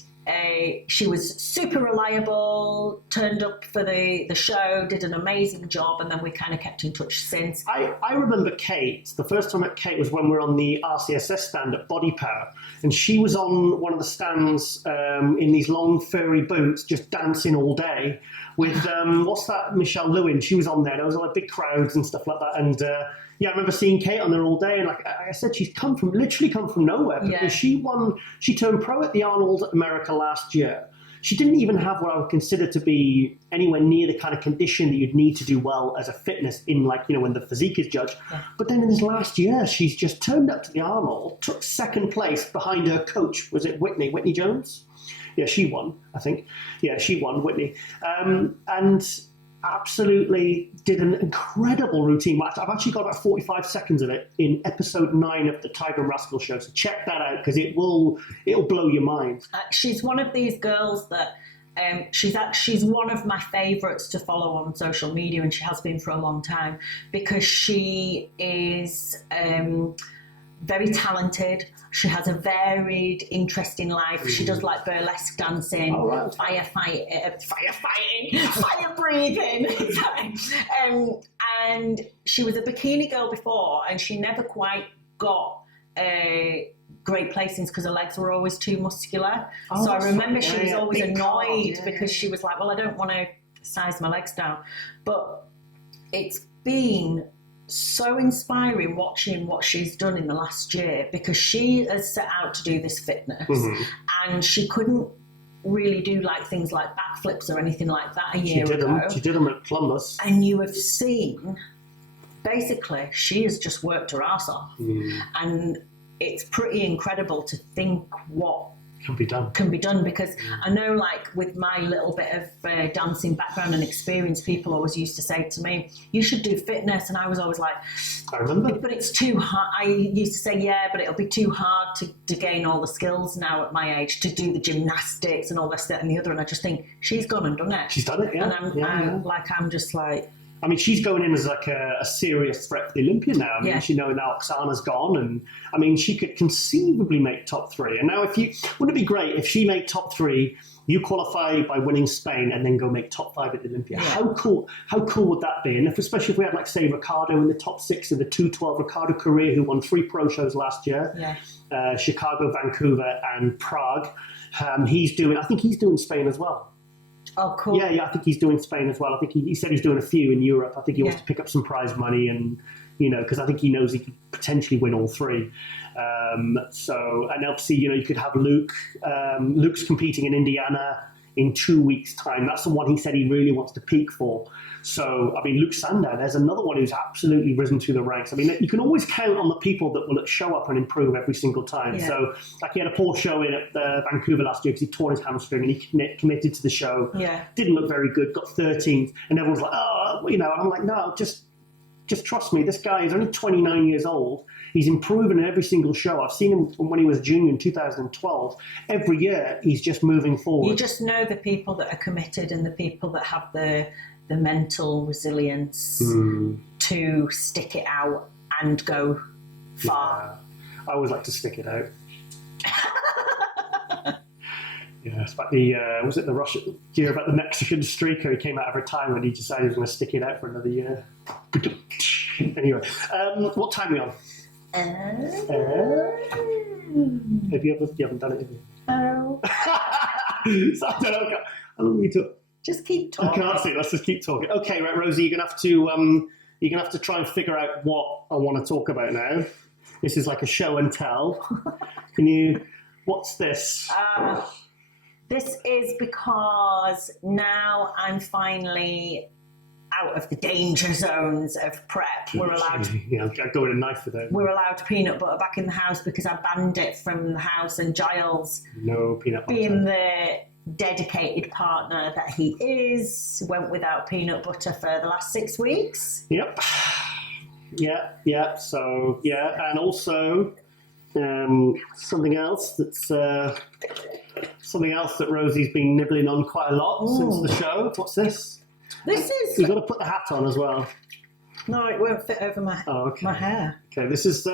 she was super reliable, turned up for the show, did an amazing job, and then we kind of kept in touch since. I remember Kate, the first time I met Kate was when we were on the RCSS stand at Body Power, and she was on one of the stands in these long furry boots, just dancing all day with, what's that, Michelle Lewin, she was on there. There was like big crowds and stuff like that, and I remember seeing Kate on there all day, and like I said, she's literally come from nowhere, because she turned pro at the Arnold America last year. She didn't even have what I would consider to be anywhere near the kind of condition that you'd need to do well as a fitness in, like, you know, when the physique is judged. Yeah. But then in this last year, she's just turned up to the Arnold, took second place behind her coach. Was it Whitney Jones? Yeah, she won, I think. Yeah, she won, Whitney. And absolutely did an incredible routine. I've actually got about 45 seconds of it in episode 9 of the Tiger and Rascal show, so check that out because it'll blow your mind. She's one of these girls that she's one of my favourites to follow on social media, and she has been for a long time because she is very talented. She has a varied, interesting life. She does like burlesque dancing, firefighting, fire breathing. And she was a bikini girl before, and she never quite got great placings because her legs were always too muscular. So I remember she was always annoyed because she was like, well, I don't want to size my legs down. But it's been so inspiring watching what she's done in the last year because she has set out to do this fitness and she couldn't really do like things like backflips or anything like that a year ago. She did them at Columbus. And you have seen, basically, she has just worked her ass off. And it's pretty incredible to think what can be done because I know, like, with my little bit of dancing background and experience, people always used to say to me, you should do fitness, and I was always like, I remember, but it's too hard. I used to say, yeah, but it'll be too hard to gain all the skills now at my age to do the gymnastics and all this, that and the other, and I just think she's gone and done it. She's done it, yeah. And I'm just like, I mean, she's going in as like a serious threat for the Olympia now. I mean, you know, now Oksana's gone, and I mean, she could conceivably make top 3. And now, wouldn't it be great if she made top 3, you qualify by winning Spain, and then go make top 5 at the Olympia? Yeah. How cool would that be? And especially if we had, like, say, Ricardo in the top 6 of the 212, Ricardo Correa, who won 3 pro shows last year, Chicago, Vancouver, and Prague. I think he's doing Spain as well. Oh, cool. Yeah, I think he's doing Spain as well. I think he said he's doing a few in Europe. I think he wants to pick up some prize money and, you know, because I think he knows he could potentially win all 3. And obviously, you know, you could have Luke. Luke's competing in Indiana in 2 weeks' time. That's the one he said he really wants to peak for. So, I mean, Luke Sandow, there's another one who's absolutely risen through the ranks. I mean, you can always count on the people that will show up and improve every single time. Yeah. So, like, he had a poor show in at Vancouver last year because he tore his hamstring and he committed to the show. Yeah. Didn't look very good, got 13th. And everyone's like, oh, you know, and I'm like, no, just trust me. This guy is only 29 years old. He's improving in every single show. I've seen him from when he was a junior in 2012. Every year, he's just moving forward. You just know the people that are committed and the people that have the mental resilience to stick it out and go far. Yeah. I always like to stick it out. Yeah, it's about the was it the Russian? Do you hear about the Mexican streaker? He came out of retirement. He decided he was going to stick it out for another year. Anyway, what time are we on? You haven't done it, have you? No. So I don't know. How long we took? Just keep talking. I can't see. Let's just keep talking. Okay, right, Rosie, you're gonna have to try and figure out what I want to talk about now. This is like a show and tell. What's this? This is because now I'm finally out of the danger zones of prep. We're allowed. Yeah, I'd go with a knife for that. We're allowed peanut butter back in the house because I banned it from the house, and GIles, no peanut butter. Being the dedicated partner that he is, went without peanut butter for the last 6 weeks. Yep. Yeah. So and also something else that Rosie's been nibbling on quite a lot since the show. What's this? This is. You've got to put the hat on as well. No, it won't fit over my hair. Okay, this is.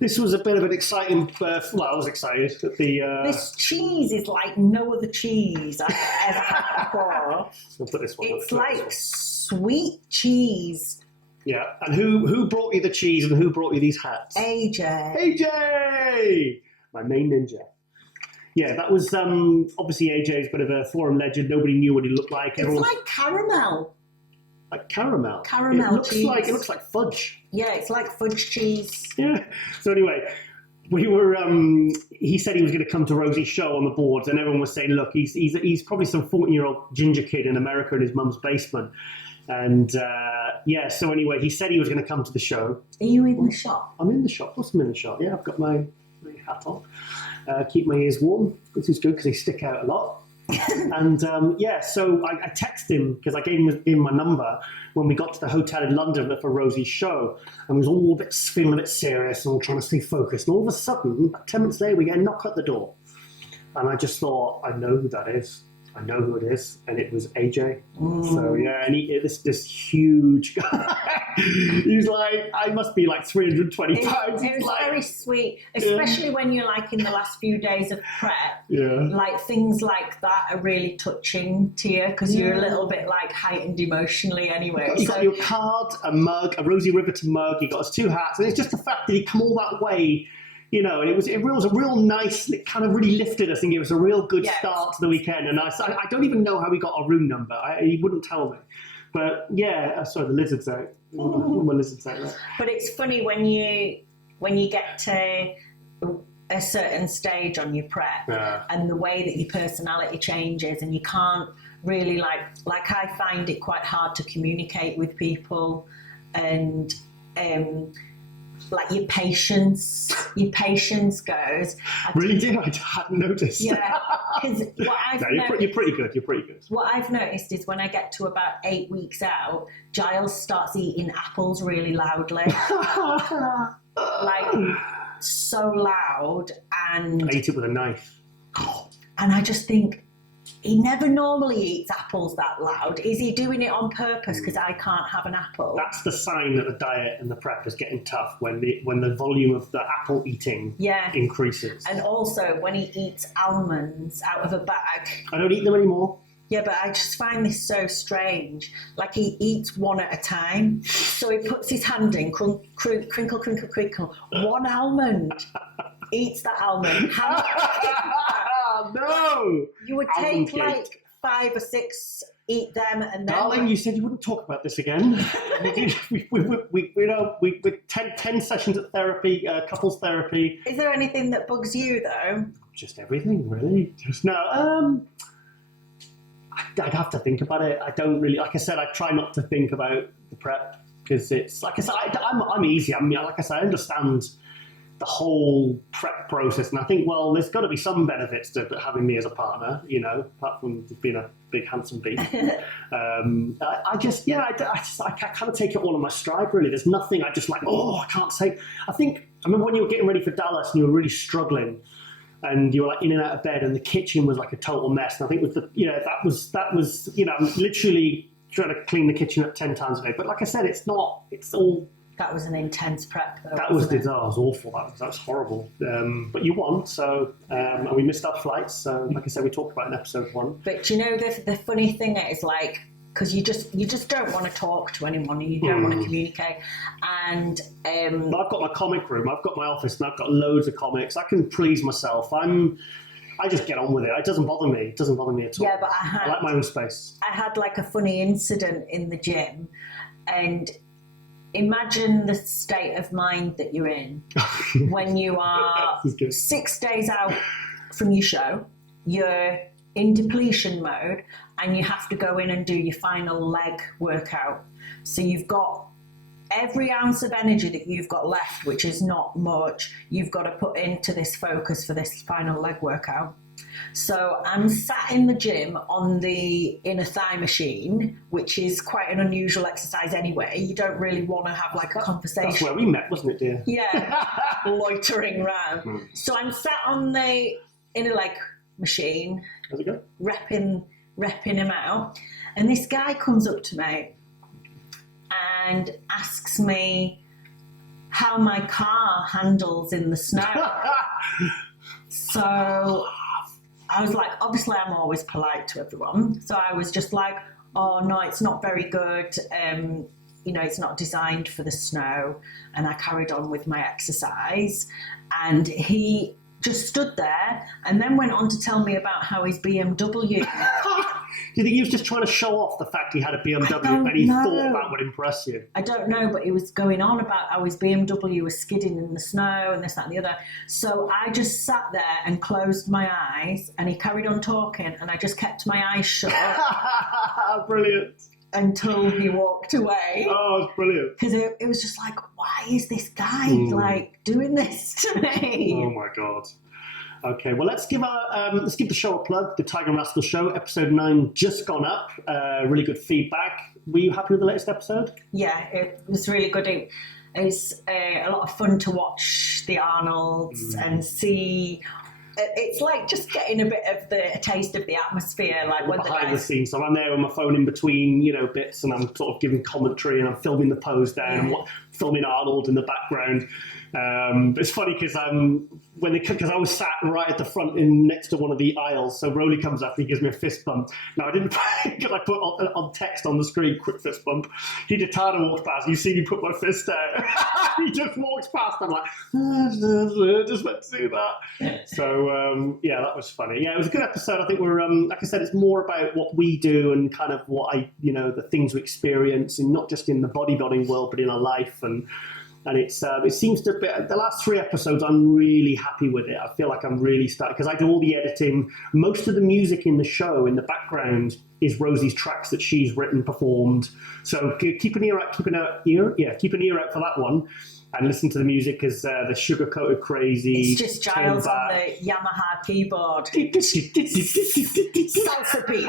This was a bit of an exciting. Well, I was excited at the. This cheese is like no other cheese I've ever had before. So put this one. It's like sweet cheese. Yeah, and who brought you the cheese and who brought you these hats? AJ, my main ninja. Yeah, that was obviously AJ's a bit of a forum legend. Nobody knew what he looked like. It's like caramel. Like caramel. Caramel cheese. It looks like fudge. Yeah, it's like fudge cheese. Yeah. So anyway, we were. He said he was going to come to Rosie's show on the boards, and everyone was saying, "Look, he's probably some 14-year-old ginger kid in America in his mum's basement." And so anyway, he said he was going to come to the show. Are you in the shop? I'm in the shop. Of course, I'm in the shop. Yeah, I've got my hat on. Keep my ears warm, which is good because they stick out a lot. And so I texted him because I gave him my number when we got to the hotel in London for Rosie's show, and we was all feeling a bit serious and all trying to stay focused. And all of a sudden, about 10 minutes later, we get a knock at the door, and I just thought, I know who that is. I know who it is, and it was AJ. So yeah, and this huge guy. He was like, I must be like 320 pounds. It was like, very sweet, especially when you're like in the last few days of prep. Yeah. Like things like that are really touching to you because you're a little bit like heightened emotionally anyway. He got you a card, a mug, a Rosie Riverton mug. He got us 2 hats, and it's just the fact that he'd come all that way. You know, and it was a real nice, it kind of really lifted us. I think it was a real good start to the weekend. And I don't even know how we got our room number. He wouldn't tell me. But yeah, sorry, the lizard's out. My lizard's out there. But it's funny when you get to a certain stage on your prep and the way that your personality changes, and you can't really like I find it quite hard to communicate with people, and like your patience goes. Really did? I hadn't noticed. Yeah, because you're pretty good. You're pretty good. What I've noticed is when I get to about 8 weeks out, Giles starts eating apples really loudly, like so loud, and I ate it with a knife. And I just think, he never normally eats apples that loud. Is he doing it on purpose because I can't have an apple? That's the sign that the diet and the prep is getting tough, when the volume of the apple eating increases. And also when he eats almonds out of a bag. I don't eat them anymore. Yeah, but I just find this so strange. Like he eats one at a time. So he puts his hand in, crinkle, crinkle, crinkle, one almond. Eats that almond. No! You would take like 5 or 6, eat them, and then... Darling, you said you wouldn't talk about this again. we 10 sessions of therapy, couples therapy. Is there anything that bugs you, though? Just everything, really. I'd have to think about it. I don't really... Like I said, I try not to think about the prep, because it's... Like I said, I'm easy. I mean, like I said, I understand the whole prep process, and I think, well, there's got to be some benefits to having me as a partner, you know, apart from being a big handsome beast. I kind of take it all on my stride, really. There's nothing I just like, I can't say. I remember when you were getting ready for Dallas and you were really struggling, and you were like in and out of bed, and the kitchen was like a total mess. And I think that was literally trying to clean the kitchen up 10 times a day. But like I said, it's all. That was an intense prep, though. That was awful. That was horrible. But you won, so and we missed our flights. So, like I said, we talked about in episode 1. But you know, the funny thing is, like, because you just don't want to talk to anyone, and you don't want to communicate. And I've got my comic room, I've got my office, and I've got loads of comics. I can please myself. I just get on with it. It doesn't bother me. It doesn't bother me at all. Yeah, but I like my own space. I had like a funny incident in the gym, and imagine the state of mind that you're in when you are 6 days out from your show, you're in depletion mode, and you have to go in and do your final leg workout. So you've got every ounce of energy that you've got left, which is not much, you've got to put into this focus for this final leg workout. So I'm sat in the gym on the inner thigh machine, which is quite an unusual exercise anyway. You don't really want to have like a conversation. That's where we met, wasn't it, dear? Yeah, loitering around. So I'm sat on the inner leg machine, how's it go? repping him out, and this guy comes up to me and asks me how my car handles in the snow. So I was like, obviously I'm always polite to everyone. So I was just like, oh no, it's not very good. It's not designed for the snow. And I carried on with my exercise. And he just stood there and then went on to tell me about how his BMW. Do you think he was just trying to show off the fact he had a BMW and he thought that would impress you? I don't know, but he was going on about how his BMW was skidding in the snow and this, that, and the other. So I just sat there and closed my eyes, and he carried on talking, and I just kept my eyes shut. Brilliant. Until he walked away. Oh, it's brilliant. Because it was just like, why is this guy like doing this to me? Oh my God. Okay, well, let's give the show a plug. The Tiger and Rascal Show, episode 9, just gone up. Really good feedback. Were you happy with the latest episode? Yeah, it was really good. It's a lot of fun to watch the Arnolds and see. It's like just getting a bit of a taste of the atmosphere, like when behind the scenes. So I'm there with my phone in between, bits, and I'm sort of giving commentary, and I'm filming the pose down, and filming Arnold in the background. But it's funny because because I was sat right at the front next to one of the aisles, so Rosie comes up and he gives me a fist bump. Now I didn't because I put on text on the screen, quick fist bump. He Tana walks past, you see me put my fist out. He just walks past. I'm like, just meant to do that. So that was funny. Yeah, it was a good episode. I think we're like I said, it's more about what we do and kind of what the things we experience, and not just in the bodybuilding world, but in our life. And it seems to be, the last 3 episodes, I'm really happy with it. I feel like I'm really starting, because I do all the editing. Most of the music in the show, in the background, is Rosie's tracks that she's written, performed. So keep an ear out for that one, and listen to the music, because the Sugar-Coated Crazy. It's just Giles on the Yamaha keyboard. Salsa beat.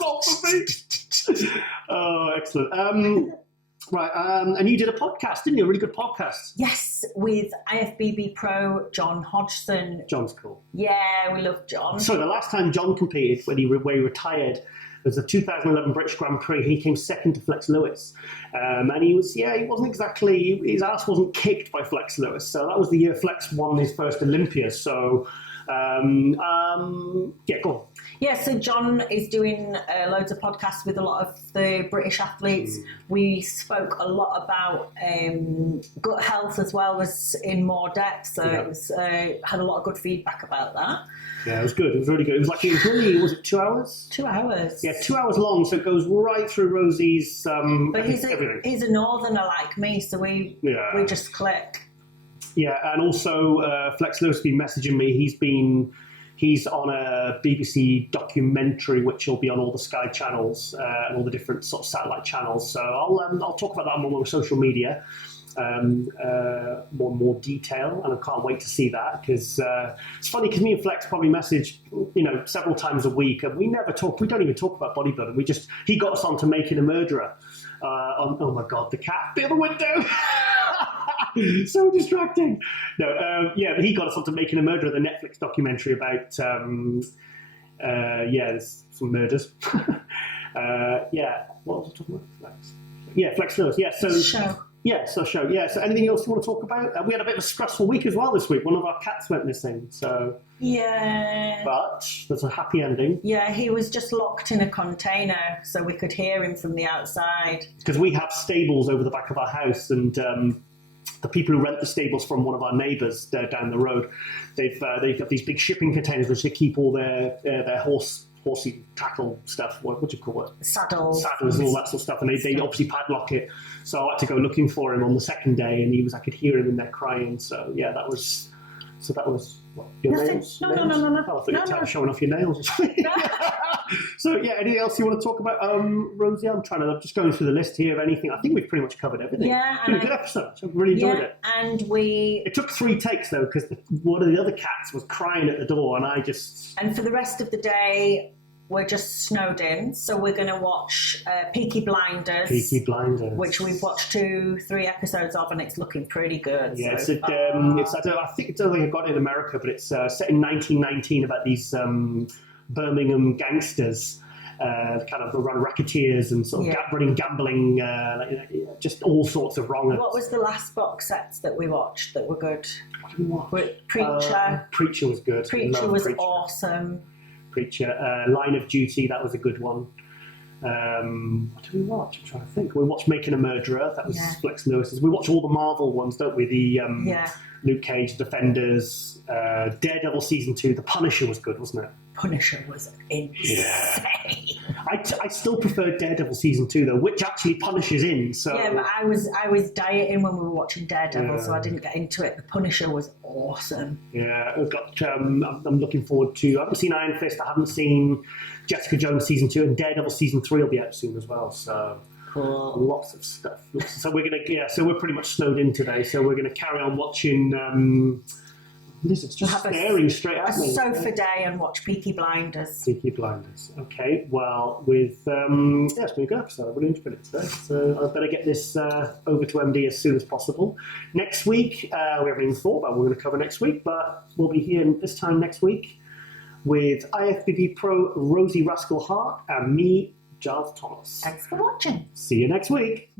Salsa beat. Oh, excellent. Right, and you did a podcast, didn't you? A really good podcast. Yes, with IFBB Pro John Hodgson. John's cool. Yeah, we love John. So the last time John competed, when he retired, was the 2011 British Grand Prix. He came second to Flex Lewis, and he wasn't exactly, his ass wasn't kicked by Flex Lewis. So that was the year Flex won his first Olympia. So go on. Yeah, so John is doing loads of podcasts with a lot of the British athletes. We spoke a lot about gut health as well as in more depth, so it was had a lot of good feedback about that. Yeah, it was good. It was really good. Was it 2 hours? 2 hours. Yeah, 2 hours long, so it goes right through Rosie's but he's a northerner like me, so we just click. Yeah, and also Flex Lewis has been messaging me. He's on a BBC documentary, which will be on all the Sky channels and all the different sort of satellite channels. So I'll talk about that on my social media, more detail, and I can't wait to see that, because it's funny because me and Flex probably message several times a week, and we don't even talk about bodybuilding. He got us on to Making a Murderer. Oh my God, the cat bit of the window. So distracting. No, but he got us onto Making a Murderer, the Netflix documentary about there's some murders. What was I talking about? Flex. Yeah, Flex Lewis. Yeah, so show. Yeah, so show. Yeah, so anything else you want to talk about? We had a bit of a stressful week as well this week. One of our cats went missing, so yeah. But there's a happy ending. Yeah, he was just locked in a container, so we could hear him from the outside. Because we have stables over the back of our house, and the people who rent the stables from one of our neighbours down the road, they've got these big shipping containers which they keep all their horsey tackle stuff. What do you call it? Saddles and all that sort of stuff. And they obviously padlock it. So I had to go looking for him on the second day, and I could hear him in there crying. So yeah, that was what, your Nothing. nails? No. Oh, I thought you were showing off your nails or something. So yeah, anything else you want to talk about, Rosie? I'm just going through the list here of anything. I think we've pretty much covered everything. Yeah, it's been a good episode. I really enjoyed it. And it took 3 takes though, because one of the other cats was crying at the door, and for the rest of the day, we're just snowed in, so we're going to watch Peaky Blinders. Which we've watched 2-3 episodes of, and it's looking pretty good. Yeah, I don't think I've got it in America, but it's set in 1919 about these Birmingham gangsters, kind of run racketeers and sort of running gambling, just all sorts of wrong. What was the last box sets that we watched that were good? What did we watch? Preacher. Preacher was good. Preacher was awesome. Preacher, Line of Duty, that was a good one. What did we watch? I'm trying to think. We watched Making a Murderer, that was Flex Lewis's. We watch all the Marvel ones, don't we? The Luke Cage, Defenders, Daredevil Season 2, The Punisher was good, wasn't it? Punisher was insane. Yeah. I still prefer Daredevil season 2 though, which actually Punisher's in. So Yeah, but I was dieting when we were watching Daredevil, so I didn't get into it. The Punisher was awesome. Yeah, I've got. I'm looking forward to. I haven't seen Iron Fist. I haven't seen Jessica Jones season 2, and Daredevil season 3 will be out soon as well. So Cool. lots of stuff. So we're gonna. So we're pretty much snowed in today. So we're gonna carry on watching. It's just staring straight at me. A sofa day and watch Peaky Blinders. Peaky Blinders. Okay, well, it's been a good episode. I really enjoyed it today. So I better get this over to MD as soon as possible. Next week, we haven't even thought about what we're going to cover next week, but we'll be here this time next week with IFBB Pro Rosie Rascal Hart and me, Giles Thomas. Thanks for watching. See you next week.